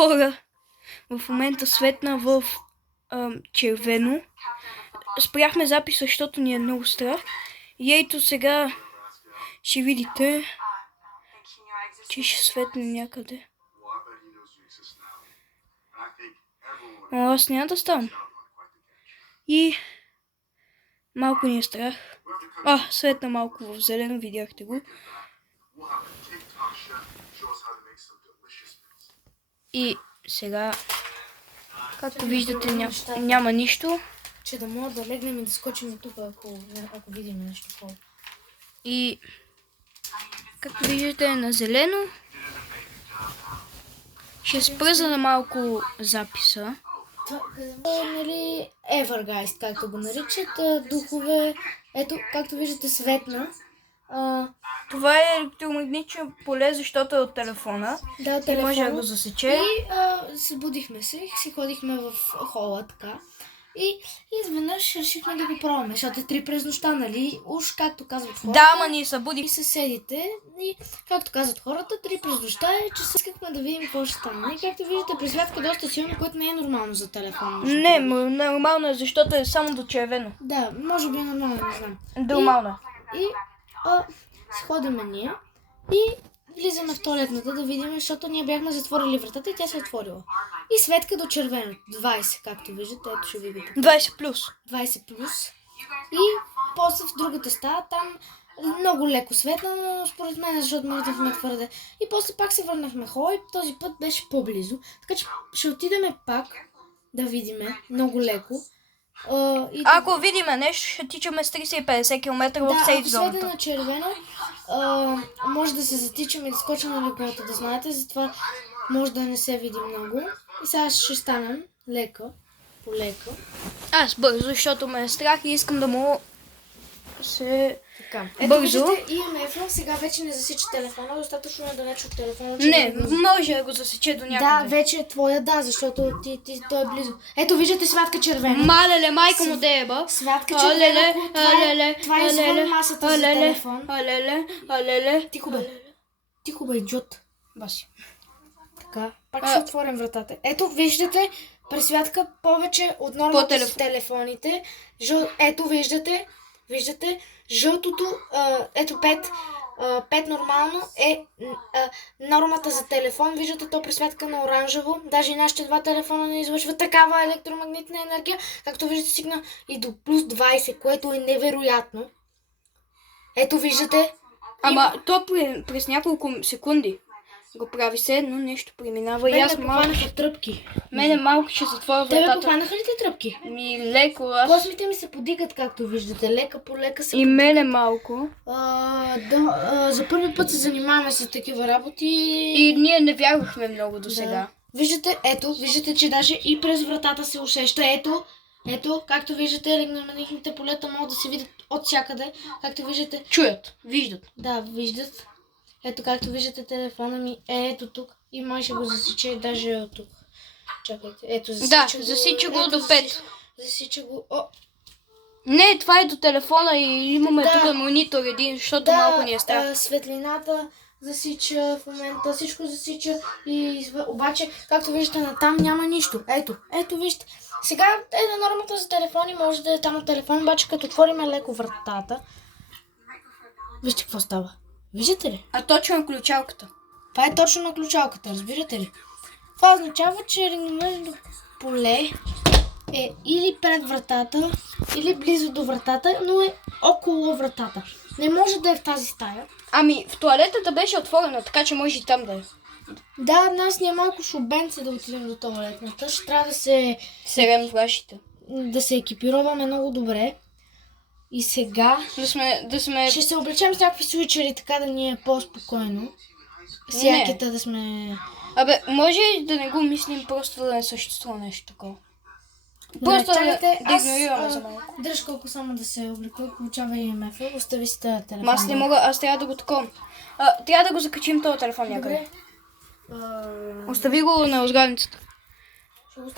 хора. В момента светна в червено. Спряхме записа, защото ни е много страх. И ето сега ще видите, че ще светне някъде. Но аз няма да ставам. И малко ни е страх. Светна малко в зелено, видяхте го. И сега, както виждате, няма нищо. Че да мога да легнем и да скочим тук, ако видим нещо хубаво. И както виждате е на зелено. Ще спра за малко записа. Нали, Evergeist, както го наричат, духове. Ето, както виждате, светна. Това е електромагнитно поле, защото е от телефона. Да, телефона. Може да го засече. И събудихме се, си ходихме в хола, така. И изведнъж решихме да го пробваме, защото е 3 през нощта, нали? Уж, както казват хората. Да, ама ние събудихме. И съседите. И както казват хората, 3 през нощта е, че искахме да видим какво ще стане. И както виждате, присвятка доста силно, което не е нормално за телефон. Не, нормално е, защото е само до червено. Да, може би е нормално, не знам. Нормално. И сходиме ние и влизаме в тоалетната да видим, защото ние бяхме затворили вратата и тя се е отворила. И светка до червено, 20, както виждате, ето ще видите. 20 плюс. 20 плюс. И после в другата стая, там много леко светна, но според мен, защото мъртвахме твърде. И после пак се върнахме в хола и този път беше по-близо. Така че ще отидеме пак да видиме много леко. Ако видиме нещо, ще тичаме с 350 км в сейф зоната. Да, ако светне на червено, може да се затичаме и да скочим на лекото, да знаете, затова може да не се види много. И сега ще станем лека, полека. Аз бързо, защото ме е страх и искам да му се... Така. Бързо. Ето EMF, сега вече не засича телефона, достатъчно е далеч от телефона. Не, може да го засече до някъде. Да, вече е твоя, да, защото той е близо. Ето, виждате святка червено. Малеле, майка му деба. Святка червено, това е извън масата за телефон. Алеле. Тихо бе, идиот. Баси. Така, пак ще отворим вратата. Ето, виждате, пресвятка повече от нормата с телефоните. Ето, виждате, жълтото, ето 5 нормално е нормата за телефон. Виждате, то пресвятка на оранжево. Даже и нашите два телефона не извършват такава електромагнитна енергия. Както виждате, стигна и до плюс 20, което е невероятно. Ето, виждате. Ама то през няколко секунди го прави се едно нещо преминава и аз малко... тръпки. Мене малко ще затворя вратата. Тебе попанаха ли те тръпки? Леко аз... Космите ми се подигат, както виждате. Лека по лека се и мене малко. За първи път се занимаваме с такива работи. И ние не вярвахме много до сега. Виждате, виждате, че даже и през вратата се усеща. Ето, както виждате, електромагнитните полета могат да се видят от всякъде. Както виждате... Виждат. Да, виждат. Ето, както виждате, телефона ми е ето тук. И май ще го засича даже от тук. Чакайте, ето засича го до 5. Засича го... Не, това е до телефона и имаме тук монитор един, защото малко ни е страх. Светлината засича в момента, всичко засича и обаче, както виждате, натам няма нищо. Ето вижте. Сега е на нормата за телефони, може да е там на телефон, обаче като отворим леко вратата, вижте какво става. Виждате ли? А точно на ключалката. Това е точно на ключалката, разбирате ли? Това означава, че електромагнитното поле е или пред вратата, или близо до вратата, но е около вратата. Не може да е в тази стая. Ами, в тоалетата беше отворена, така че може и там да е. Да, нас ни е малко шубенце да отидем до тоалетната. Ще трябва да се... Серем флашите. Да се екипироваме много добре. И сега... Да сме... Ще се облечем с някакви свичери, така да ни е по-спокойно. Всяките да сме... Абе, може да не го мислим, просто да не съществува нещо такова. Просто да игнорираме за малко. Дръж колко само да се облека, получава EMF, остави си тази телефон. Аз не мога, аз трябва да го такова. Трябва да го закачим този телефон някъде. Остави го на разгадницата.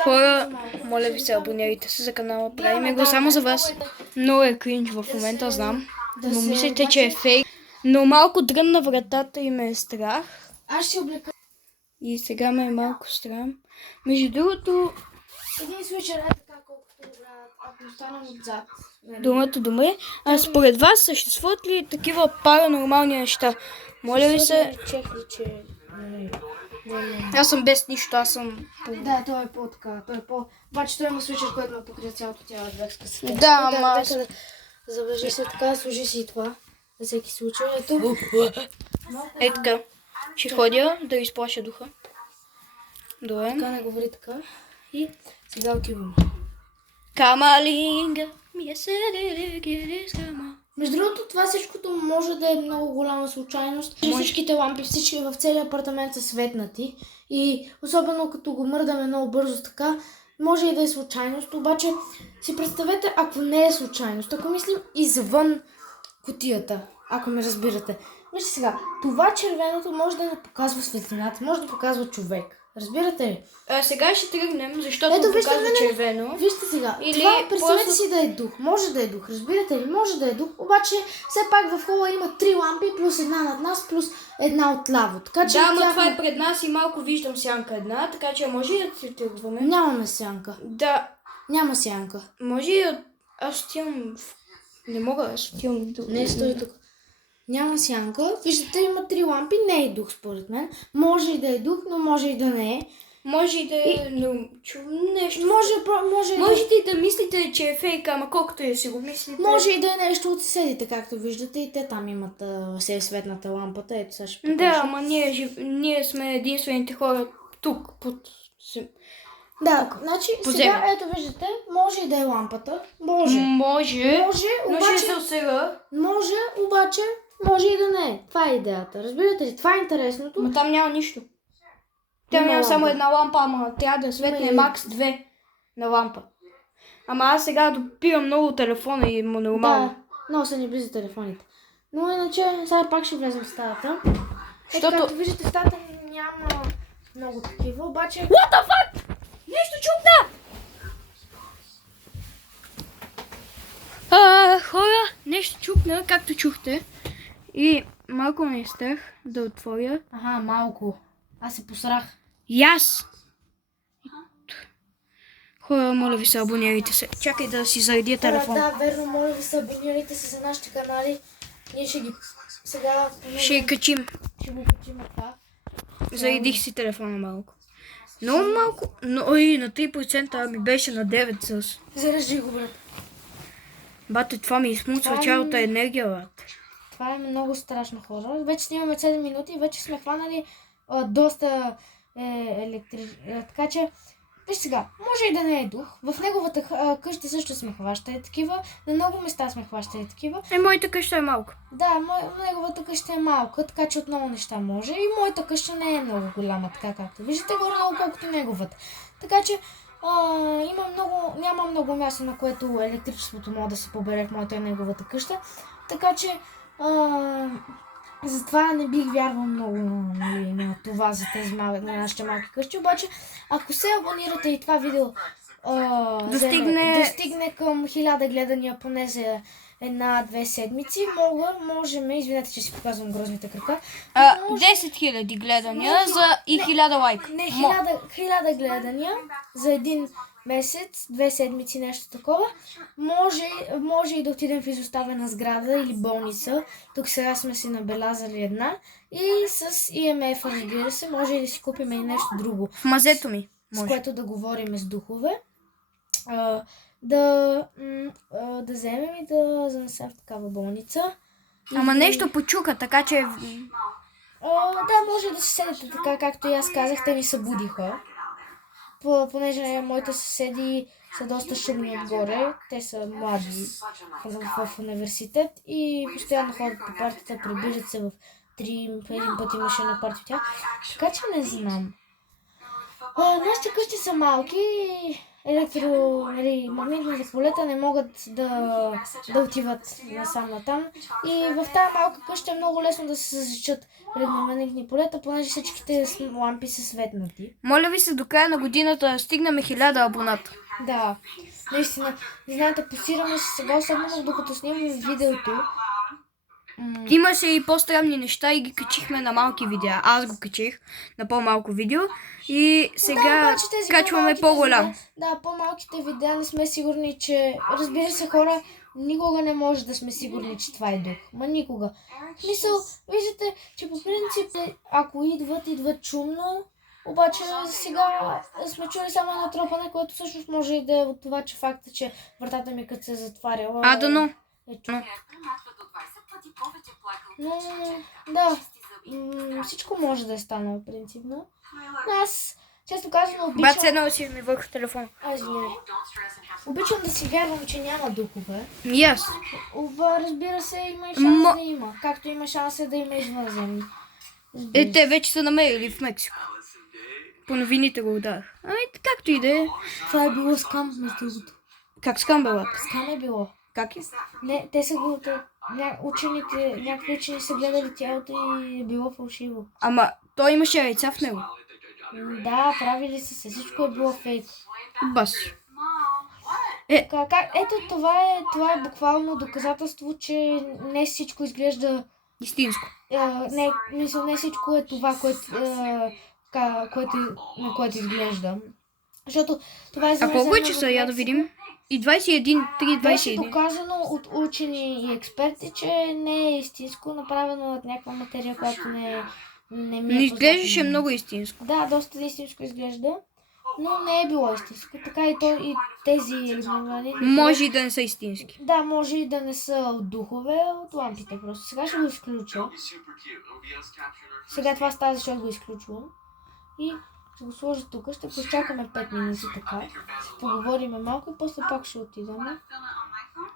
Хора, моля ви се, абонирайте се за канала, правим го само за вас. Много е кринж в момента, знам, но мислите, че е фейк. Но малко дрънна вратата и ме е страх. Аз ще облека. И сега ме е малко страм. Между другото, Един случай е така, колкото играят, ако останем отзад. думата добре. А според вас съществуват ли такива паранормални неща? Моля ви се. Чехли, че... Аз съм без нищо, аз съм... Да, той е по-така, той е по... Обаче той има случай, в който ме покрия цялото тяло от векска се. Да, ама аз... Забържи се така, служи си и това. За всеки случай. Ето. Е така. Ще ходя да изплаша духа. Добре. Така не говори така. И сега отиваме. Камалинга, ми е седелегерискама. Между другото, това всичкото може да е много голяма случайност. Всичките лампи, всички в целия апартамент са светнати. И особено като го мърдаме много бързо така, може и да е случайност. Обаче си представете, ако не е случайност, ако мислим извън кутията, ако ме разбирате. Вижте сега, това червеното може да не показва светлината, може да показва човек. Разбирате ли? Сега ще тръгнем, защото Ето, вижте показва мене. червено. Вижте сега, Или това представете просто- си да е дух. Може да е дух, разбирате ли? Може да е дух, обаче все пак в хола има 3 лампи, плюс една над нас, плюс една отляво. Така че Да, но тя- това е пред нас и малко виждам сянка една, така че може и да си тръгваме. Нямаме сянка. Да, Няма сянка. може и да... Аз отивам... Не мога, аз отивам... Не стой тук. Няма сянка. Виждате, има 3 лампи, не е дух според мен. Може и да е дух, но може и да не е. Може и да е... Но, нещо... Може и да Можете и да мислите, че е фейк, ама колкото и да си го мислите... Може и да е нещо от съседите, както виждате, и те там имат се светната лампата. Ето сега ще покажа. Да, ама ние сме единствените хора тук, под... Да, значи По сега земята. ето виждате, може и да е лампата. Може. Може, Може, но ще обаче, се усера. може и да не е. Това е идеята. Разбирате ли? Това е интересното. Но там няма нищо. Там Има няма само лампа. една лампа, ама трябва да светне Има и- макс 2 на лампа. Ама аз сега допирам много телефона и му нормално. Да, много са ни близо телефоните. Но иначе, сега пак ще влезем в стаята. Защото- Както виждате, в стаята няма много такива, обаче... What the fuck? Нещо чукна! Хора, нещо чукна, както чухте. И малко ме е страх да отворя. Аха, малко. Аз се посрах. И аз. Хора, моля ви се, абонирайте се. Чакай да си заредя телефон. Да, верно, моля ви се, абонирайте се за нашите канали. Ние ще ги... Сега... Ще качим. Ще го качим това. Заредих си телефона малко. Много малко, но ой, на 3% ми беше на 9 с. Зарежи го, брат. Бате, това ми измучва Това цялата енергия, бат. Това е много страшно, хора. Вече снимаме 7 минути и вече сме хванали доста така че, виж сега, може и да не е дух. В неговата къща също сме хващали такива. На много места сме хващали такива. Моята къща е малко. Да, неговата къща е малка, така че отново неща може. И моята къща не е много голяма, така както виждате, горе-долу колкото неговата. Така че няма много място, на което електричеството може да се побере в моята и неговата къща. Така че затова не бих вярвал много на това за тези на нашите малки къщи. Обаче, ако се абонирате и това видео достигне към 1000 гледания поне за 1-2 седмици, можем, извинете, че си показвам грозните крака. 10 000 гледания и 1000 лайка. Не, 1000 гледания за един месец, 2 седмици, нещо такова. Може и да отидем в изоставена сграда или болница. Тук сега сме си набелязали една. И с IMF, разбира се, може и да си купим и нещо друго. В мазето ми. С което да говорим с духове. Да вземем и да занесем в такава болница. Ама нещо почука, така че... Да, може да се седите така, както и аз казах, те ми събудиха. Понеже моите съседи са доста шумни отгоре, те са млади в университет и постоянно ходят по партията, прибират се в един път имаше на парти от тях. Така че не знам. Нашите къщи са малки, магнитните полета не могат да отиват насам-натам. И в тази малка къща е много лесно да се засечат магнитни полета, понеже всичките лампи са светнати. Моля ви се до края на годината стигнем 1000 абоната. Да, наистина. Не знаете, посираме се сега, особено докато снимаме видеото. Имаше и по-странни неща и ги качихме на малки видеа. Аз го качих на по-малко видео и сега обаче тези качваме по-малките по-голям. видеа- Да, по-малките видеа не сме сигурни, че... Разбира се, хора, никога не може да сме сигурни, че това е дух. Ма никога. В смисъл, виждате, че по принцип, ако идват шумно, обаче сега сме чули само едно тропане, което всъщност може и да е от това, че факта, че вратата ми като се е затваряла... Дано. Ето. Но, да, всичко може да е станало принципно. Но аз, често казано, Бат, обичам... седнал си ми върху телефон. Извинявай. Обичам да си вярвам, че няма духове. И аз. Разбира се, има и шанс да има. Както има шанс да има извънземни. Те вече са намерили в Мексико. По новините го ударах. Както и да е. Това е било скам, между другото. Как скамбелът? Скам е било. Как е? Не, те са го... някакви учени са гледали тялото и е било фалшиво. Ама той имаше яйца в него. Да, правили са се. Всичко е било фейк. Бас. Ето това е буквално доказателство, че не всичко изглежда... Истинско. Не всичко е това, на което изглежда. Защото това е А колко е часа? Я да видим. И 21, 3, Беше 21. доказано от учени и експерти, че не е истинско, направено от някаква материя, която не ми е Не изглеждаше позната. много истинско. Да, доста истинско изглежда, но не е било истинско. Така и тези елементарни... Може и да не са истински. Да, може и да не са от духове, а от лампите просто. Сега ще го изключа. Сега това става, защото го изключвам. И ще го сложа тук, ще почакаме 5 минути така. Ще поговориме малко и после пак ще отидем.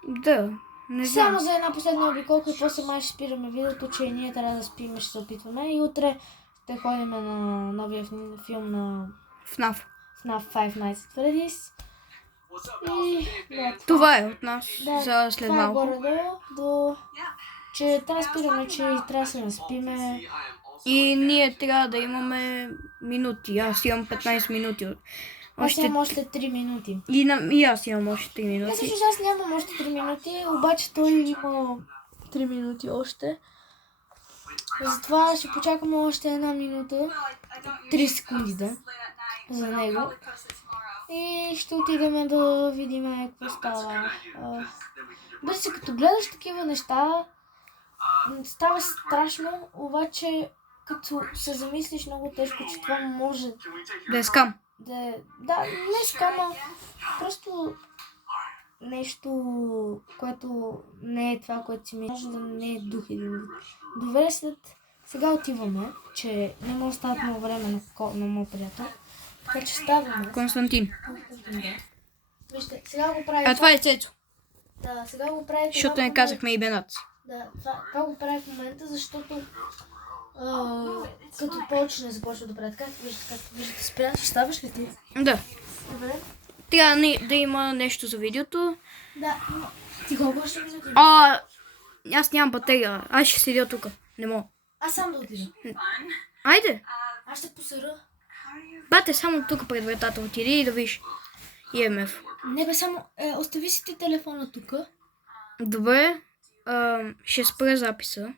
Да, не знам. Само за една последна обиколка и после май ще спираме видеото, че ние трябва да спим и ще се опитваме. И утре ще ходим на новия филм на FNAF. FNAF Five Nights at Freddy's. И да, Това е от нас да, за след това е малко. горе-долу, че трябва да спираме, че трябва да се наспиме. И ние трябва да имаме минути. Аз имам 15 минути. Аз имам още 3 минути. И аз имам още 3 минути. Всъщност аз нямам още 3 минути, обаче той има 3 минути още. Затова ще почакаме още една минута, 3 секунди за него. И ще отидем да видим какво става. Бъде се, като гледаш такива неща, става страшно, обаче като се замислиш много тежко, че това може Да е скам. да, не скама, просто нещо, което не е това, което си може да не е дух един вид. Добре, сега отиваме, че не може да стават много време на моят приятел. Така че ставаме. Константин. Вижте, сега го правим. А това е Цецо. Да, сега го правим. Защото не казахме имената си. Да, това го правя в момента, защото като почне започва да правя така, както виждате, спря. Ще ставаш ли ти? Да. Добре. Трябва да има нещо за видеото. Да, но ти колко ще минути? Аз нямам батерия. Аз ще седя тук. Не мога. Аз сам да отида. Айде. Аз ще посера. Бате, само тук пред вратата отиди и да виж ЕМФ. Не бе, само остави си ти телефона тук. Добре. Ще спра записа.